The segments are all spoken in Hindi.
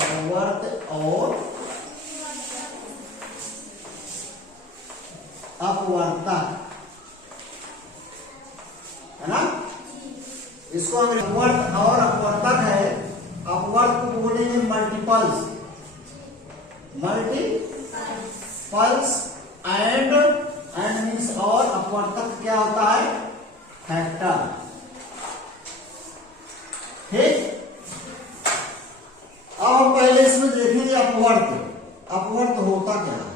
अपवर्त और अपवर्तक, है ना। इसको अगर अपवर्त और अपवर्तक है, अपवर्त को बोलेंगे मल्टीपल्स, मल्टीपल्स एंड मीन्स, और अपवर्तक क्या होता है, फैक्टर। ठीक, अब हम पहले इसमें देखेंगे अपवर्त। अपवर्त होता क्या है,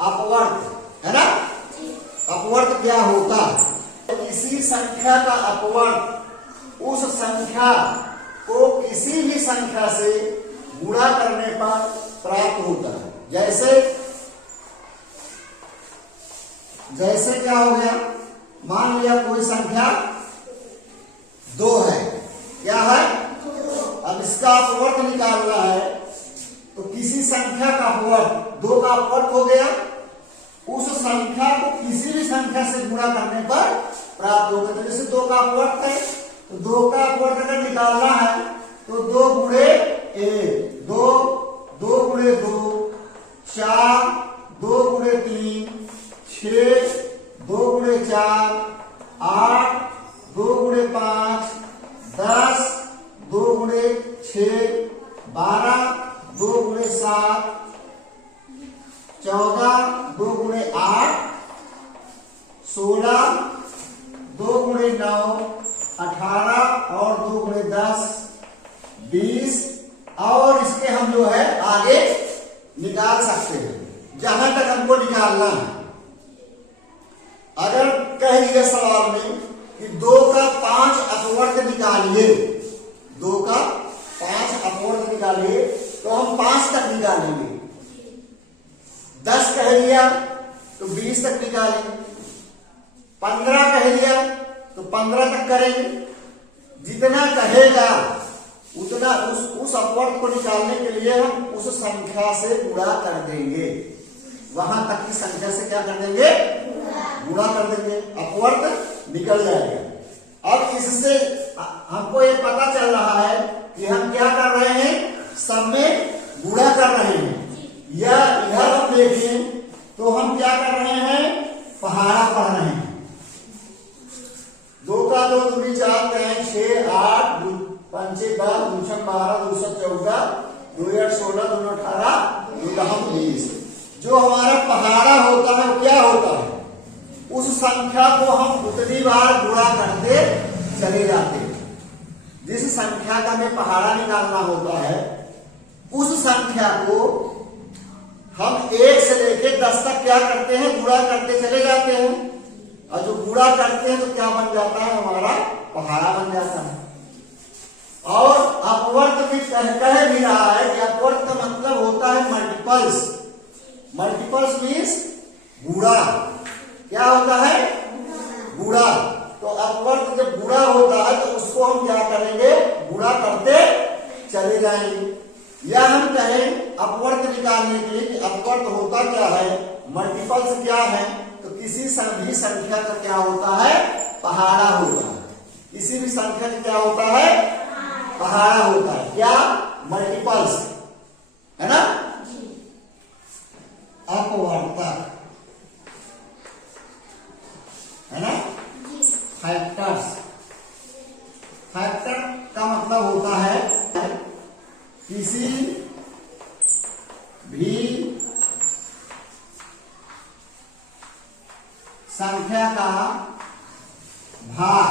अपवर्त, है ना। अपवर्त क्या होता है, किसी संख्या का अपवर्त उस संख्या को किसी भी संख्या से गुणा करने पर प्राप्त होता है। जैसे क्या हो गया, मान लिया कोई संख्या 2 है, क्या है, अब इसका अपवर्त निकालना है, तो किसी संख्या का अपवर्त, 2 का अपवर्त हो गया, उस संख्या को किसी भी संख्या से गुणा करने पर प्राप्त होगा। तो जैसे 2 का अपवर्त है, तो 2 का अपवर्त अगर निकालना है तो 2 गुणे 1, 2 गुणे 2, 4, 2 गुणे 3, 6, 2 गुणे 4, 8, 2 गुणे 5, 10, 2 गुणे 6, 12, 2 गुणे 7, 14, 2 गुणे 8, 16, 2 गुणे 9, 18 और 2 गुणे 10, 20, और इसके हम जो है आगे निकाल सकते हैं जहां तक हमको निकालना है। अगर कह दिया सवाल में कि 2 का 5 अपवर्त निकालिए, 2 का 5 अपवर्त निकालिए, तो हम 5 तक निकालेंगे। 10 कह दिया तो 20 तक निकालेंगे, 15 कह दिया तो 15 तक करेंगे। जितना कहेगा उतना उस अपवर्त को निकालने के लिए हम उस संख्या से गुणा कर देंगे, वहां तक की संख्या से क्या कर देंगे, गुणा कर देंगे, अपवर्त निकल जाएगा। अब इससे हमको ये पता चल रहा है कि हम क्या कर रहे हैं, सब में गुणा कर रहे हैं। या इधर हम देखें तो हम क्या कर रहे हैं, पहाड़ा पढ़ रहे हैं। 2 का 2 दूनी 4 कहें 6, 8, 5 12, 2 6 12, 2 7 14, 2 8 16, 2 18, 2 9 20। जो हमारा पहाड़ा होता है वो क्या होता है, उस संख्या को हम उतनी बार गुणा करते चले जाते हैं। जिस संख्या का हमें पहाड़ा निकालना होता है, उस संख्या को हम 1 से लेके 10 तक क्या करते हैं, गुणा करते चले जाते हैं, और जो गुणा करते हैं तो क्या बन जाता है, हमारा पहाड़ा बन जाता है। और अपवर्त भी कह भी रहा है कि अपवर्त का मतलब होता है मल्टीपल्स। मल्टीपल्स मीन्स गुणा, क्या होता है, गुणा। तो अपवर्त जब गुणा होता है तो उसको हम क्या करेंगे, गुणा करते चले जाएंगे। या हम कहें अपवर्त निकालने के लिए कि अपवर्त होता क्या है, मल्टीपल्स क्या है, तो किसी भी संख्या का क्या होता है, पहाड़ा होता है। किसी भी संख्या का क्या होता है, पहाड़ा होता है, क्या, मल्टीपल्स, है ना। अपवर्तक, है ना, फैक्टर्स। फैक्टर का मतलब होता है किसी भी संख्या का भाग,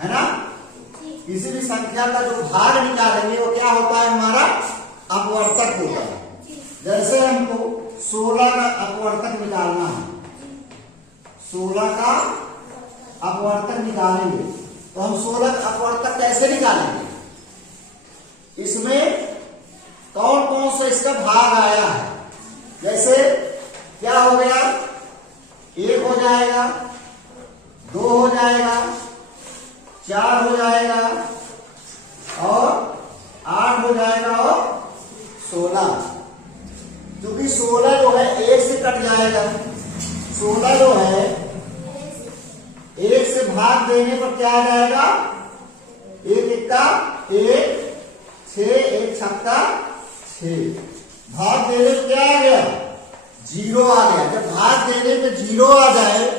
है ना। किसी भी संख्या का जो भाग निकालेंगे वो क्या होता है, हमारा अपवर्तक होता है। जैसे हमको 16 का अपवर्तक निकालना है, 16 का अपवर्तक निकालेंगे, तो हम 16 का अपवर्तक कैसे निकालेंगे, इसमें कौन कौन सा इसका भाग आया है। जैसे क्या हो गया, 1 हो जाएगा, 2 हो जाएगा, 4 हो जाएगा, और 8 हो जाएगा, और 16। क्योंकि 16 जो है 1 से कट जाएगा, 16 जो है 1 से भाग देने पर क्या आ जाएगा, एक इक्का एक, 6 एक छक्का 6। भाग देने पे क्या आ गया? 0 आ गया। जब भाग देने पे 0 आ जाए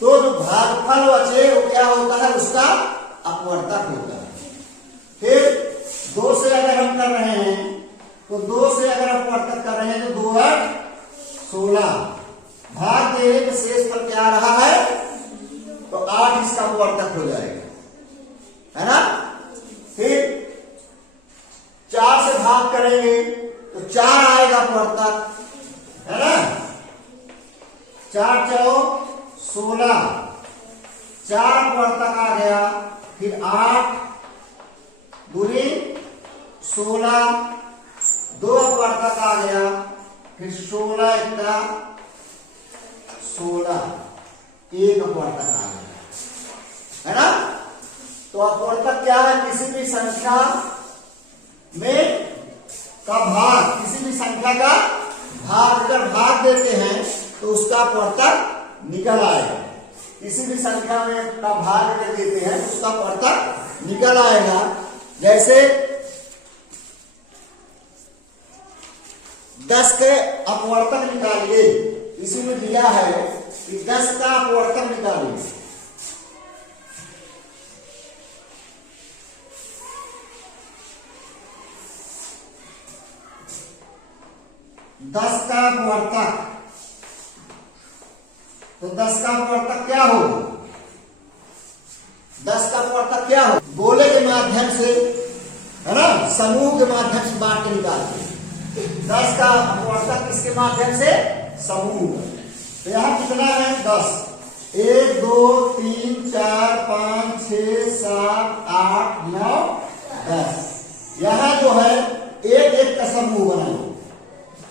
तो जो भागफल बचे वो क्या होता है? उसका अपवर्तक होता है। फिर 2 से अगर हम कर रहे हैं तो 2 से अगर अपवर्तक कर रहे हैं तो 2 8 16। भाग देने पे शेषफल क्या आ रहा है? तो 8 इसका अपवर्तक हो जाएगा, है ना। फिर 4 से भाग करेंगे तो 4 आएगा अपवर्तक, है ना। 4 चौ 16, 4 अपवर्तक आ गया। फिर 8 दूनी 16, 2 अपवर्तक आ गया। फिर 16 इक्का 16, 1 अपवर्तक आ गया, है ना। तो अपवर्तक क्या है? किसी भी संख्या में का भाग, किसी भी संख्या का भाग अगर भाग देते हैं तो उसका अपवर्तक निकल आएगा। किसी भी संख्या में का भाग अगर देते हैं तो उसका अपवर्तक निकल आएगा। जैसे 10 के अपवर्तक निकालिए, इसी में दिया है कि 10 का अपवर्तक निकालिए। 10 का अपवर्तक, तो 10 का अपवर्तक क्या होगा? 10 का अपवर्तक क्या हो? गोले के माध्यम से, है ना, समूह के माध्यम से बांट के निकालते हैं। 10 का अपवर्तक किसके माध्यम से? समूह। तो यहां कितना है? 10। 1 2 3 4 5 6 7 8 9 10। यहां जो है एक एक का समूह बनाओ।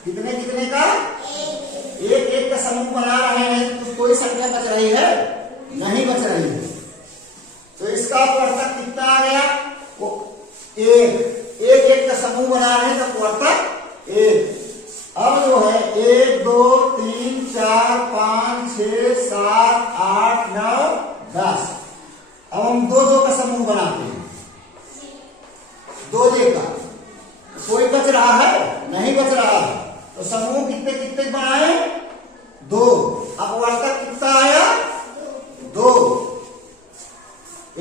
कितने कितने का? एक एक का समूह बना रहे हैं तो कोई संख्या बच रही है? नहीं बच रही है। तो इसका अपवर्तक कितना आ गया? वो एक एक का समूह बना रहे हैं तो अपवर्तक 1। अब जो है 1 2 3 4 5 6 7 8 9 10। अब हम 2 2 का समूह बनाते हैं। 2 का कोई बच रहा है? नहीं बच रहा है। तो समूह कितने कितने बनाए? 2। अपवर्तक कितना आया? 2।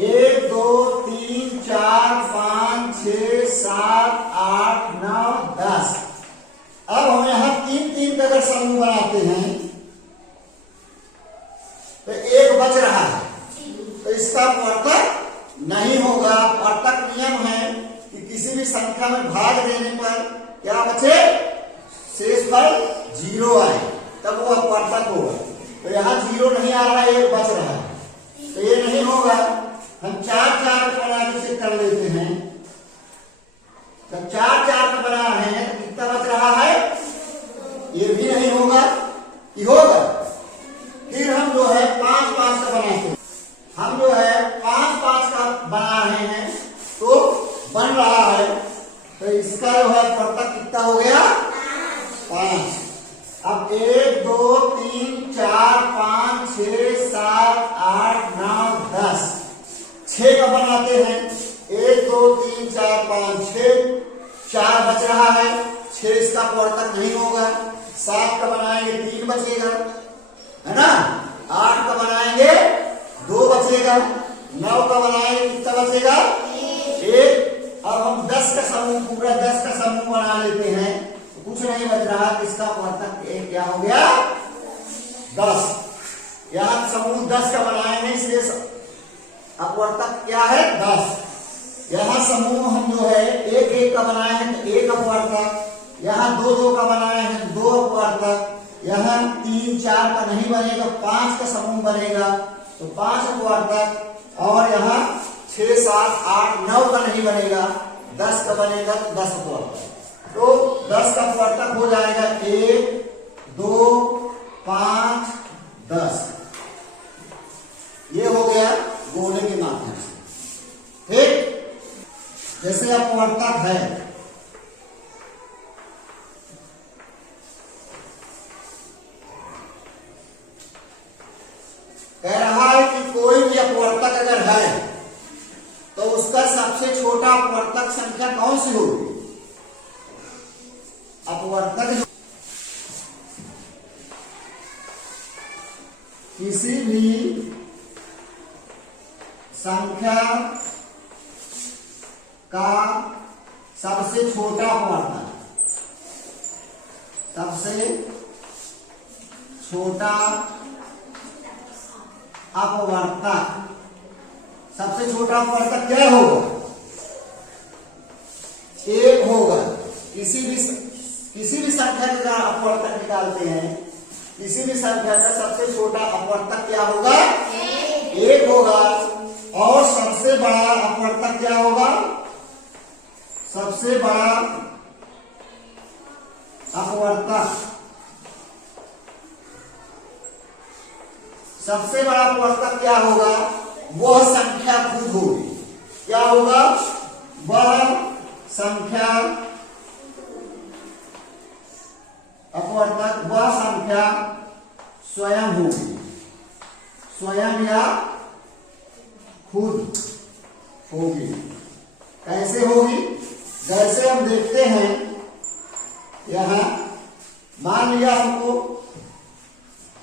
1 2 3 4 5 6 7 8 9 10। अब हम यहां 3 3 का अगर समूह बनाते हैं तो 1 बच रहा है, तो इसका अपवर्तक नहीं होगा। अपवर्तक नियम है कि किसी भी संख्या में भाग देने पर क्या बचे? शेषफल 0 आए, तब वो अपवर्तक होगा। तो यहाँ 0 नहीं आ रहा है, 1 बच रहा है, तो ये नहीं होगा। हम 4 4 का बना के चेक कर लेते हैं। जब 4 4 का बना रहे हैं तो कितना बच रहा है? ये भी नहीं होगा कि होगा। फिर हम जो है 5 5 का बनाते हैं। हम जो है 5 5 का बना रहे हैं तो बन रहा है, तो इसका जो है अपवर्तक कितना हो गया? 5। अब 1 2 3 4 5 6 7 8 9 10। 6 का बनाते हैं। 1 2 3 4 5 6, 4 बच रहा है, 6 इसका अपवर्तक नहीं होगा। 7 का बनाएंगे 3 बचेगा, है ना। 8 का बनाएंगे 2 बचेगा। 9 का बनाएंगे कितना बचेगा? 1। अब हम 10 का समूह, पूरा 10 का समूह बना लेते हैं तो कुछ नहीं बच रहा। इसका अपवर्तक क्या हो गया? 10। यहां समूह 10 का बनाए हैं, इसलिए अपवर्तक क्या है? 10। यहां समूह हम जो है 1 1 का बनाए हैं तो 1 अपवर्तक। यहां 2 2 का बनाए हैं 2 अपवर्तक। यहां 3 4 का नहीं बनेगा, 5 का समूह बनेगा तो 5 अपवर्तक। और यहाँ 6 7 8 9 का नहीं बनेगा, 10 का बनेगा तो 10 अपवर्तक। तो 10 का अपवर्तक हो जाएगा 1 2 5 10। ये हो गया गोले के माध्यम से। ठीक, जैसे अपवर्तक है कह रहा है कि कोई भी अपवर्तक अगर है तो उसका सबसे छोटा अपवर्तक संख्या कौन सी होगी? अपवर्तक किसी भी संख्या का सबसे छोटा अपवर्तक, सबसे छोटा अपवर्तक, सबसे छोटा अपवर्तक क्या होगा? एक होगा। किसी भी संख्या का अपवर्तक निकालते हैं, किसी भी संख्या का सबसे छोटा अपवर्तक क्या होगा? एक होगा। और सबसे बड़ा अपवर्तक क्या होगा? सबसे बड़ा अपवर्तक, सबसे बड़ा अपवर्तक क्या होगा? वह संख्या खुद होगी। क्या होगा? वह संख्या अपवर्तक, वह संख्या स्वयं होगी, स्वयं या खुद होगी। कैसे होगी? जैसे हम देखते हैं यहां, मान लिया हमको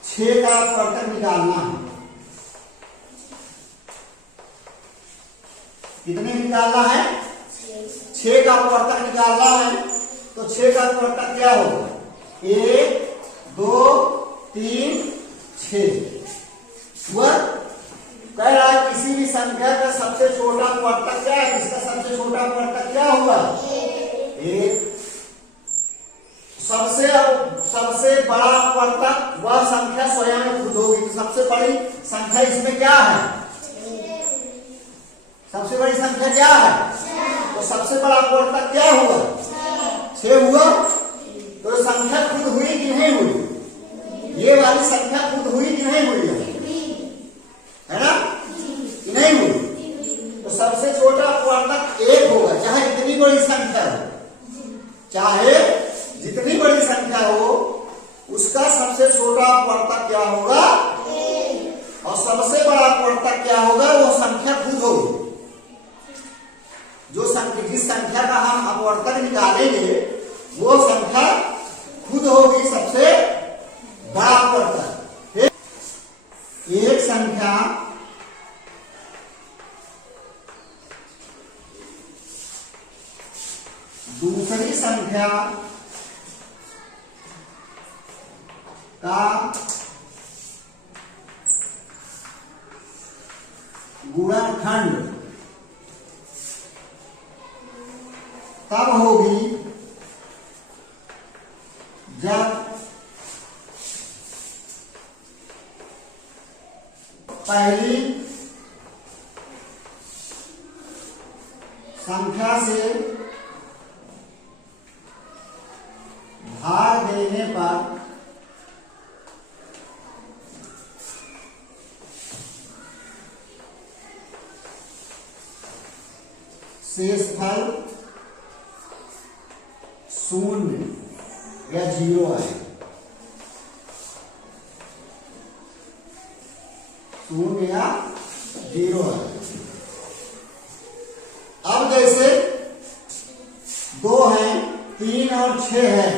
6 का अपवर्तक निकालना है। कितने निकालना है? 6 का अपवर्तक निकालना है। तो 6 का अपवर्तक क्या होगा? 1 2 3 6। वह कह रहा है किसी भी संख्या का सबसे छोटा अपवर्तक क्या है? इसका सबसे छोटा अपवर्तक क्या हुआ? 1। सबसे बड़ा अपवर्तक वह संख्या स्वयं खुद होगी। तो सबसे बड़ी संख्या इसमें क्या है? सबसे बड़ी संख्या क्या है? तो सबसे बड़ा अपवर्तक क्या हुआ? 6 हुआ। तो संख्या खुद हुई कि नहीं हुई? ये वाली संख्या खुद हुई कि नहीं हुई है ना? कि नहीं हुई? तो सबसे छोटा अपवर्तक 1 होगा, चाहे जितनी बड़ी संख्या हो, चाहे जितनी बड़ी संख्या हो, उसका सबसे छोटा अपवर्तक क्या होगा? और सबसे बड़ा अपवर्तक क्या होगा? वो संख्या खुद होगी। जो संख्या, जिस संख्या का हम अपवर्तक निकालेंगे वो संख्या खुद होगी सबसे बड़ा अपवर्तक। एक संख्या दूसरी संख्या का गुणनखंड तब होगी जब पहली संख्या से भाग देने पर शेषफल 0 या 0 आए। 0 या 0 आए। अब जैसे 2 है, 3 और 6 है,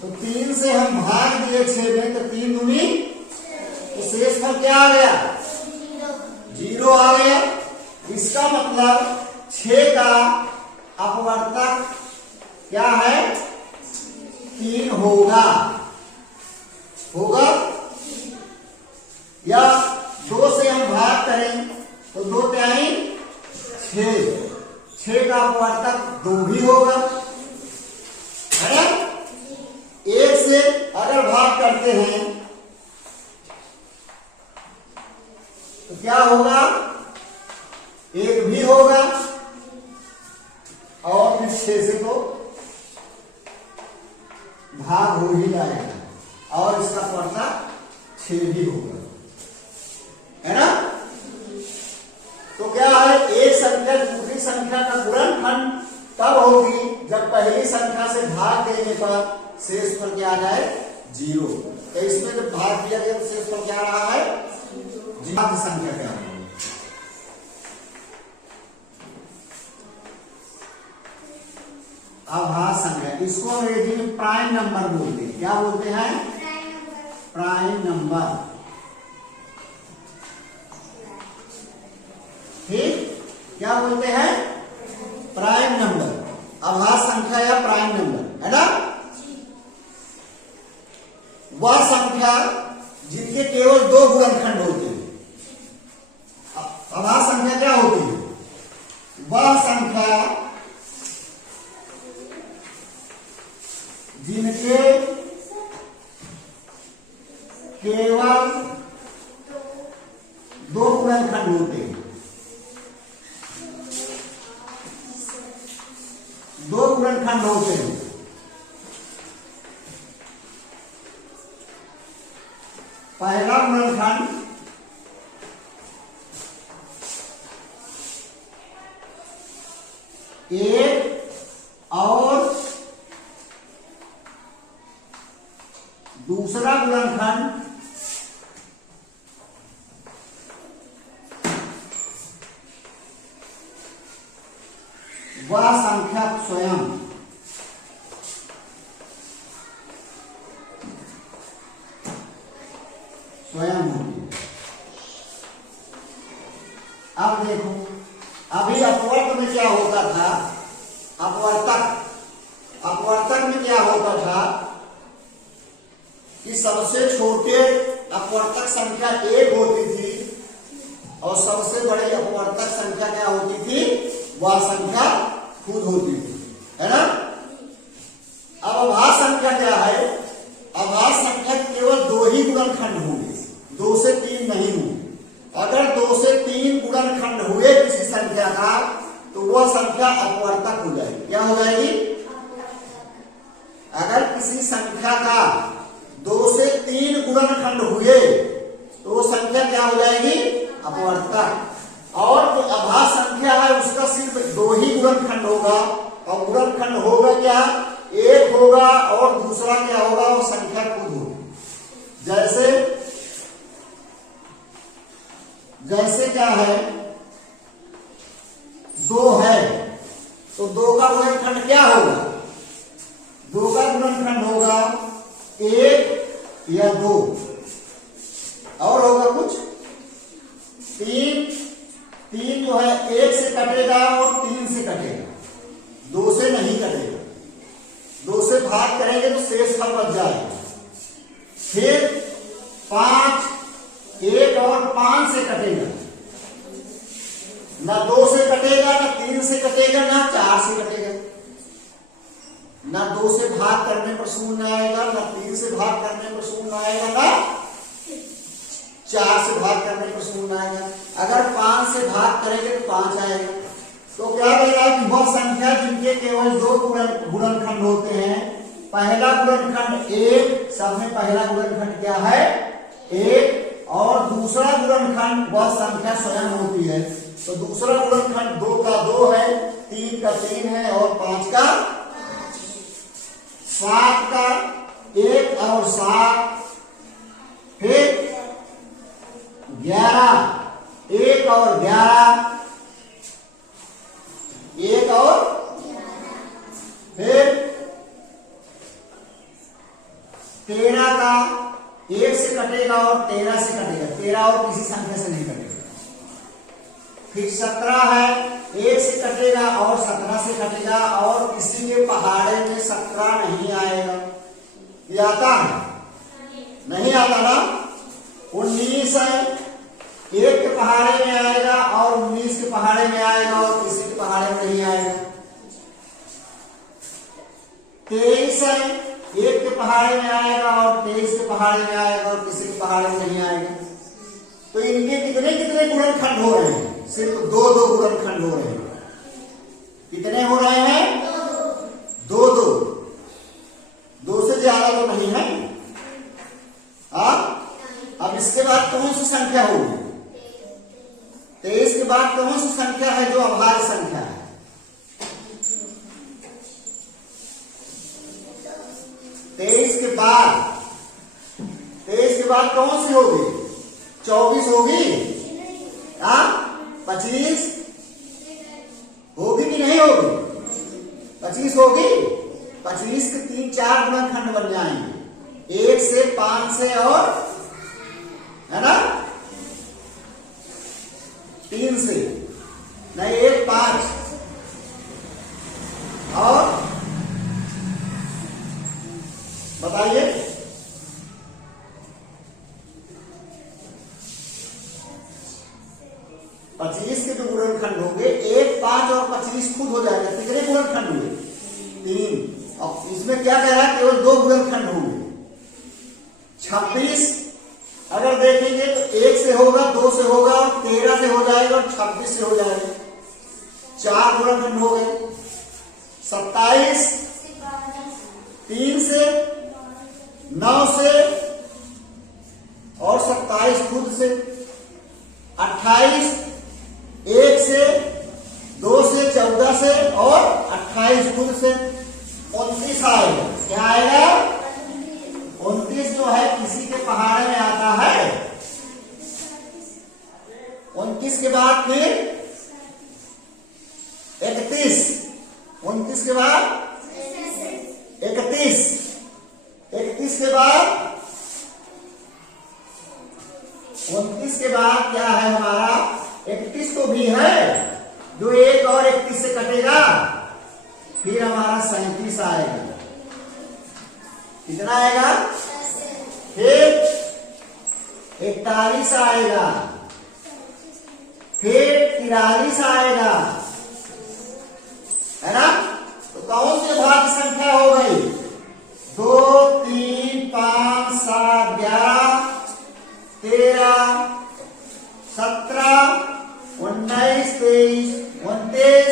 तो 3 से हम भाग दिए 6 में, तो 3 दूनी, तो शेषफल क्या आ गया? 0 आ गया। इसका मतलब 6 का अपवर्तक क्या है? 3 होगा। होगा या 2 से हम भाग करें तो 2 त्याई 6, 6 का अपवर्तक 2 भी होगा, है ना? 1 से अगर भाग करते हैं तो क्या होगा? 1 भी होगा। और फिर 6 से तो भाग हो ही जाएगा और इसका अपवर्तक 6 भी होगा, है ना? तो क्या है? एक संख्या दूसरी संख्या का गुणनखंड तब होगी जब पहली संख्या से भाग देने पर शेषफल क्या आ जाए? 0। तो इसमें जब भाग दिया गया तो शेषफल क्या रहा है? संख्या क्या होगी? आभास संख्या, इसको अंग्रेजी में प्राइम नंबर बोलते हैं। क्या बोलते हैं? Prime number. ठीक, क्या बोलते हैं? प्राइम नंबर, आभास संख्या या प्राइम नंबर, है ना। वह संख्या जिनके केवल दो गुणनखंड होते हैं। आभास संख्या क्या होती है? वह संख्या जिनके केवल दो गुणनखंड होते हैं। दो गुणनखंड होते हैं। पहला गुणनखंड एक और दूसरा गुणनखंड वह संख्या स्वयं होती है। अब देखो, अभी अपवर्त में क्या होता था? अपवर्तक में क्या होता था कि सबसे छोटे अपवर्तक संख्या एक होती थी और सबसे बड़ी अपवर्तक संख्या क्या होती थी? वह संख्या खुद होती थी, है ना। अब आभास संख्या क्या है? आभास संख्या केवल दो ही गुणनखंड होंगे, 2 से 3 नहीं होंगे। अगर 2 से 3 गुणनखंड हुए किसी संख्या का तो वह संख्या अपवर्तक हो जाएगी। क्या हो जाएगी? अगर किसी संख्या का 2 से 3 गुणनखंड हुए तो वो संख्या क्या हो जाएगी? अपवर्तक। और जो आभास संख्या है उसका सिर्फ 2 ही गुणनखंड होगा, और गुणनखंड होगा क्या? एक होगा और दूसरा क्या होगा? वो संख्या खुद होगी। जैसे क्या है? 2 है तो 2 का गुणनखंड क्या होगा? 2 का गुणनखंड होगा 1 या 2, और होगा कुछ 3 जो है 1 से कटेगा और 3 से कटेगा, 2 से नहीं कटेगा। 2 से भाग करेंगे तो शेष फल बच जाएगा। फिर 5 1 और 5 से कटेगा, ना 2 से कटेगा, ना 3 से कटेगा, ना 4 से कटेगा। ना 2 से भाग करने पर शून्य आएगा, ना 3 से भाग करने पर शून्य आएगा, ना 4 से भाग करने पर शून्य आएगा। अगर 5 से भाग करेंगे तो 5 आएगा। तो क्या कहेगा कि वह संख्या जिनके केवल 2 गुणनखंड होते हैं। पहला गुणनखंड 1, सब में पहला गुणनखंड क्या है? 1, और दूसरा गुणनखंड वह संख्या स्वयं होती है। तो दूसरा गुणनखंड 2 का 2 है, 3 का 3 है और 5 का 7 का 1 और 7, फिर 11 1 और 11, 1 और फिर 13 का 1 से कटेगा और 13 से कटेगा, 13 और किसी संख्या से नहीं कटेगा। फिर 17 है, 1 से कटेगा और 17 से कटेगा, और किसी के पहाड़े में 17 नहीं आएगा। ये आता है? नहीं आता ना। 19 है, 1 के पहाड़े में आएगा और 19 के पहाड़े में आएगा, और किसी के पहाड़े में नहीं आएगा। 23 है, 1 के पहाड़े में आएगा और 23 के पहाड़े में आएगा, और किसी के पहाड़े में नहीं आएगा। तो इनके कितने कितने गुणनखंड हो रहे हैं? सिर्फ 2 गुणनखंड हो रहे हैं। कितने हो रहे हैं? 2 से ज्यादा तो नहीं है। अब इसके बाद कौन सी संख्या होगी? 23 के बाद कौन सी संख्या है जो अभाज्य संख्या है? 23 के बाद कौन सी होगी? 24 होगी? 25 होगी कि नहीं होगी? 25 होगी, 25 के 3 4 गुणनखंड बन जाएंगे, 1 से 5 से और है ना 3 से नहीं 1 5 और बताइए 25 के जो गुणनखंड होंगे 1 5 और 25 खुद हो जाएगा, कितने गुणनखंड हुए 3, और इसमें क्या कह रहा है केवल 2 गुणनखंड होंगे। 26 अगर देखेंगे तो 1 से होगा, 2 से होगा और 13 से हो जाएगा और 26 से हो जाएगा, 4 गुणनखंड हो गए। 27 3 से 9 से और 27 खुद से। 28 1 से 2 से 14 से और 28 खुद से। 29 आएगा, क्या आएगा 29 जो है किसी के पहाड़े में आता है। 29 के बाद फिर 31, 29 के बाद 31, 31 के बाद 29 के बाद क्या है हमारा 31 तो भी है जो 1 और 31 से कटेगा, फिर हमारा 37 आएगा। कितना आएगा, फिर 41 आएगा, फिर 43 आएगा, है ना। तो कौन से भाग की संख्या हो गई 2 3 5 7 11 13 17 19 23 29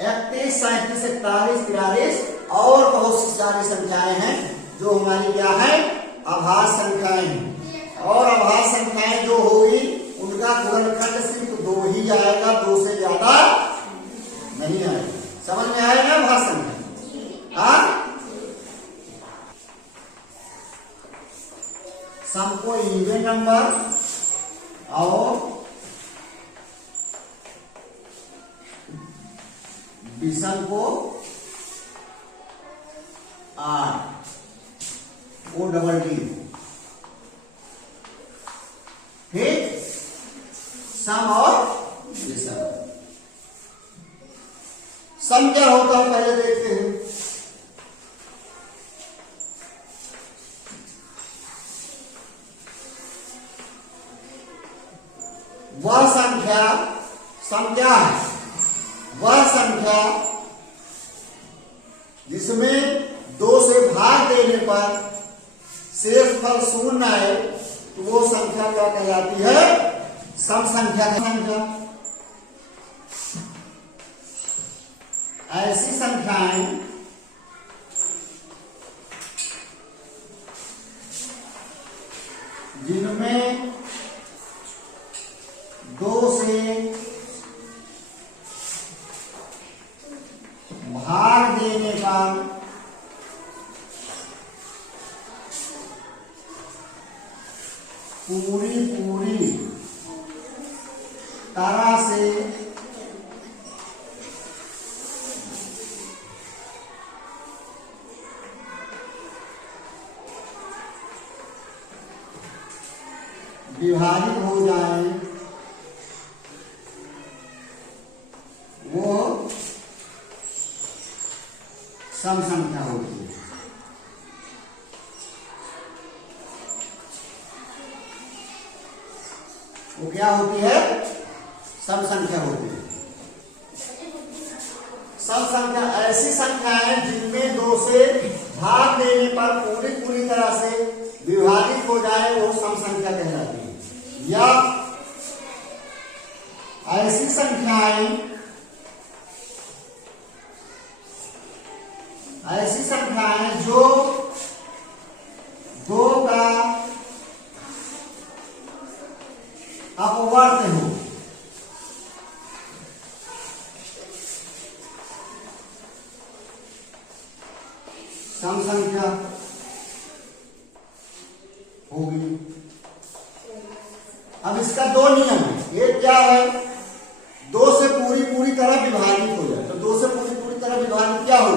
31 37 41 43 और बहुत सारी संख्याएं हैं जो हमारी क्या है आभास संख्याएं हैं। और आभास संख्याएं जो होगी उनका गुणनखंड सिर्फ 2 ही आएगा, 2 से ज्यादा नहीं आएगा। समझ में आया ना आभास संख्या। सम को इवन नंबर और विषम को ODD, ठीक। सम और विषम। सम क्या होता है पहले देखते हैं। वह संख्या, सम क्या है वह संख्या जिसमें 2 से भाग देने पर शेष फल 0 आए तो वो संख्या क्या कहलाती है सम संख्या। ऐसी संख्याएं जिनमें 2 से भाग देने पर पूरी तरह से विभाजित हो जाए वो सम संख्या होती है। वो क्या होती है सम संख्या होती है। सम संख्या ऐसी संख्या है जिनमें 2 से भाग देने पर पूरी तरह से विभाजित हो जाए वो सम संख्या कहलाती है। या ऐसी संख्याएं जो 2 का अपवर्त हो, सम संख्या होगी। अब इसका 2 नियम है। एक क्या है 2 से पूरी तरह विभाजित हो जाए, तो 2 से पूरी तरह विभाजित क्या हो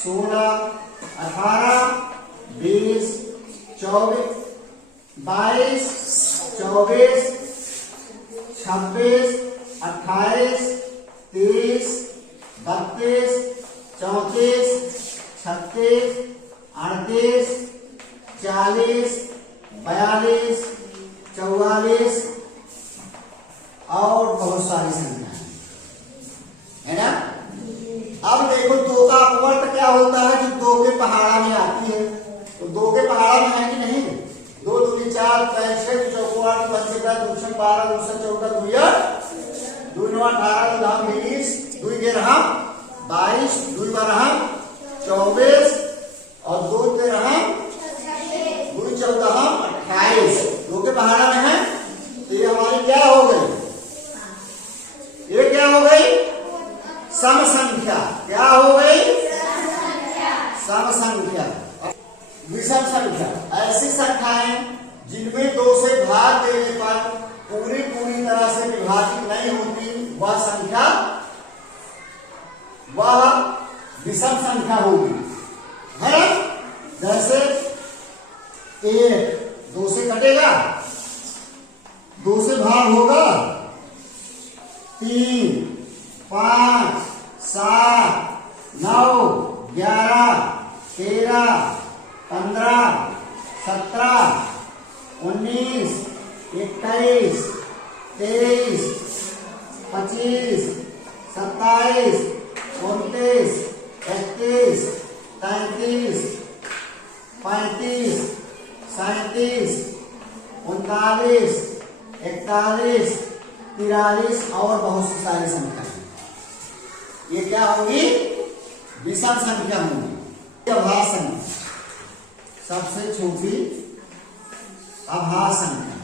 16, 18, 20, 24, 22, 24, 26, 28, 30, 32, 34, 36, 38, 40, 42, 44 और बहुत सारी संख्या है ना। अब देखो दो का अपवर्त क्या होता है, जो दो के पहाड़ा में आती है। तो दो के पहाड़ा में है कि नहीं, 2 दूनी 4, 65, 54, 55, 2 12, 2 14, 2 8, 2 9 18, 2 10 20, 2 11 22, 2 12 24 और 2 13 2 14 28। दो के पहाड़ा में है तो ये हमारी क्या हो गई, ये क्या हो गई, सम संख्या। क्या हो गई, सम संख्या। विषम संख्या ऐसी संख्याएं जिनमें 2 से भाग देने पर पूरी तरह से विभाजित नहीं होती, वह संख्या वह विषम संख्या होगी, है ना। जैसे 1 2 से कटेगा, 2 से भाग होगा 3 5 7 9 11 13 15 17 19 21 23 25 27 29 31 33 35 37 39 41 43 और बहुत सारी संख्या। ये क्या होगी, विषम संख्या होगी। अभाज्य संख्या सबसे छोटी अभाज्य संख्या।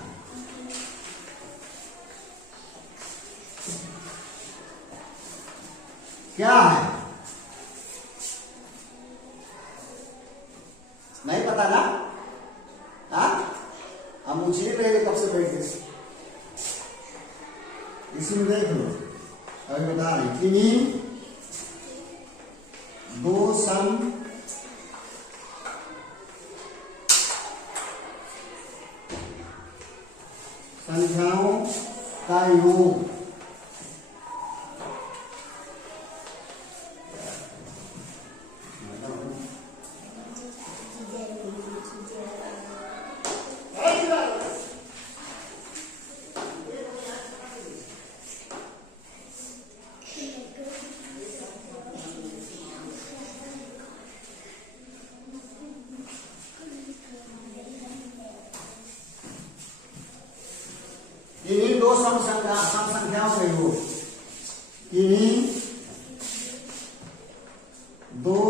क्या है, नहीं पता ना। हम मुझे पहले कब से बैठ गए, इसी में देख लो। अभी बता रहे किन्हीं 2 सम संख्याओं का योग इन्हीं 2 सम संख्याओं का योग, इन्हीं 2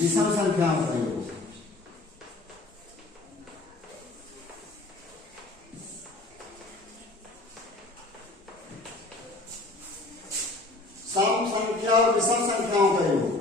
विषम संख्याओं का योग। सम संख्या और विषम संख्याओं का योग।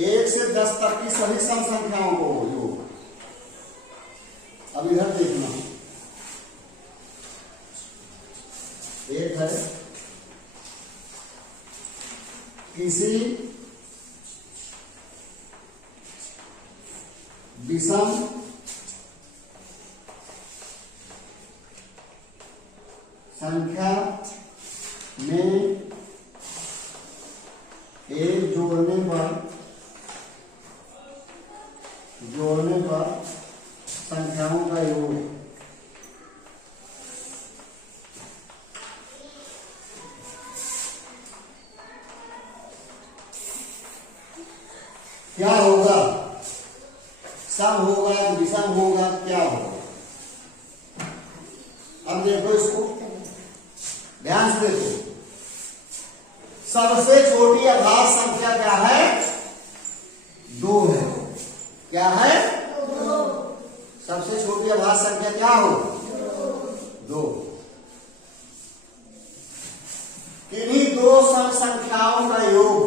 एक से 10 तक की सभी सम संख्याओं को योग। अब इधर देखना, एक है किसी विषम संख्या में एक जोड़ने पर संख्याओं का योग। क्या होगा, सम होगा, विषम होगा, क्या होगा। अब देखो इसको ध्यान से देखो। सबसे छोटी अभाज्य संख्या क्या है, 2 है। क्या है, 2। सबसे छोटी अभाज्य संख्या क्या हो, 2। सम संख्याओं का योग,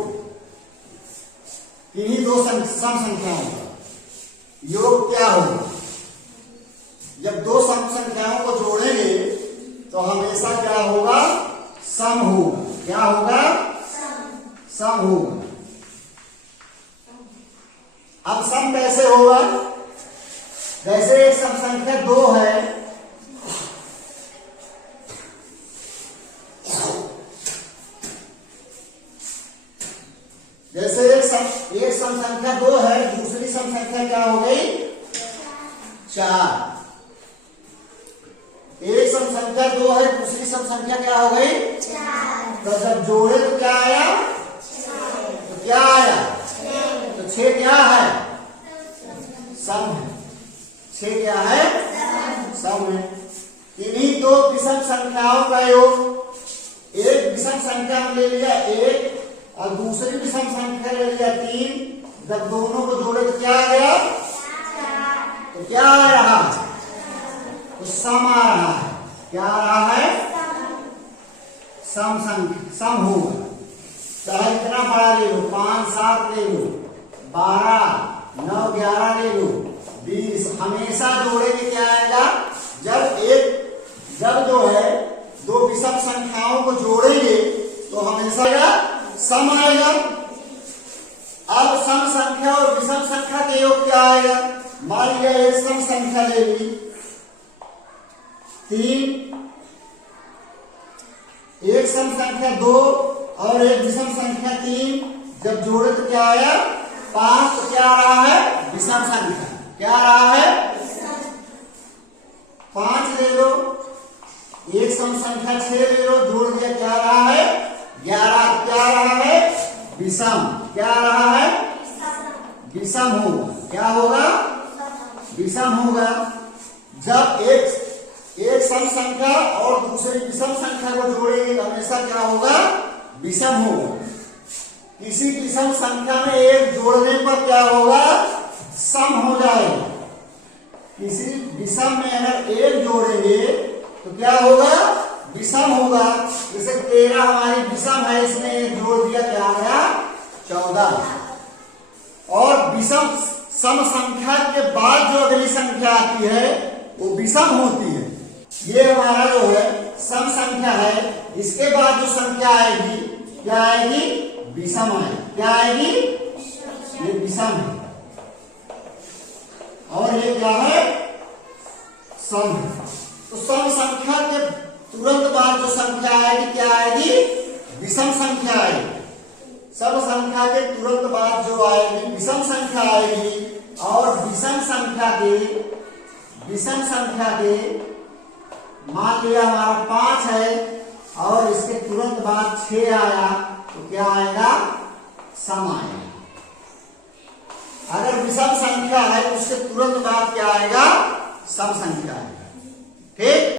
इन्हीं दो सम संख्याओं का योग क्या होगा? जब दो सम संख्याओं को जोड़ेंगे तो हमेशा क्या होगा? सम होगा। क्या होगा? सम होगा। अब सम कैसे होगा? जैसे एक सम संख्या 2 है, जैसे एक सम संख्या 2 है, दूसरी सम संख्या क्या हो गई? 4। एक सम संख्या 2 है, दूसरी सम संख्या क्या हो गई? 4। तो जब जोड़े तो क्या आया? तो क्या आया? 6 क्या है? सम है। 6 क्या है? सम है। इन्हीं दो विषम संख्याओं का योग, एक विषम संख्या में ले लिया 1 और दूसरी विषम संख्या ले लिया 3, जब दोनों को जोड़े तो क्या आ गया? तो क्या आ रहा है? तो सम आ रहा है। क्या आ रहा है? सम संख्या, सम होगा। चाहे इतना बड़ा ले लो, 5, 7 ले लो, 12, 9, 11 ले लो, 20, हमेशा जोड़े में क्या आएगा? जब जो है दो विषम संख्याओं को जोड़ेंगे तो हमेशा सम आएगा। अब सम संख्या और विषम संख्या के योग क्या आएगा? मान लिया एक सम संख्या ले ली 3, एक सम संख्या 2 और एक विषम संख्या 3, जब जोड़े तो क्या आया? 5। तो क्या आ रहा है? विषम संख्या। क्या आ रहा है? 5 ले लो, एक सम संख्या 6 ले लो, जोड़ दिया, क्या आ रहा है? 11। क्या आ रहा है? विषम। क्या आ रहा है? विषम होगा। क्या होगा? विषम होगा। जब एक सम संख्या और दूसरी विषम संख्या को जोड़ेंगे तो हमेशा क्या होगा? विषम होगा। किसी विषम संख्या में एक जोड़ने पर क्या होगा? सम हो जाएगा। किसी विषम में अगर एक जोड़ेंगे तो क्या होगा? विषम होगा। जैसे 13 हमारी विषम है, इसमें एक जोड़ दिया, क्या आ गया? 14। और विषम सम संख्या के बाद जो अगली संख्या आती है वो विषम होती है। ये हमारा जो है सम संख्या है, इसके बाद जो संख्या आएगी क्या आएगी? विषम आएगी। क्या आएगी? ये विषम है और ये क्या है? सम है। तो सम संख्या के तुरंत बाद जो संख्या आएगी क्या आएगी? विषम संख्या आएगी। सम संख्या के तुरंत बाद जो आएगी विषम संख्या आएगी और विषम संख्या के मान लिया हमारा 5 है और इसके तुरंत बाद 6 आया तो क्या आएगा? सम आएगा। अगर विषम संख्या है तो उसके तुरंत बाद क्या आएगा? सम संख्या आएगा। ठीक।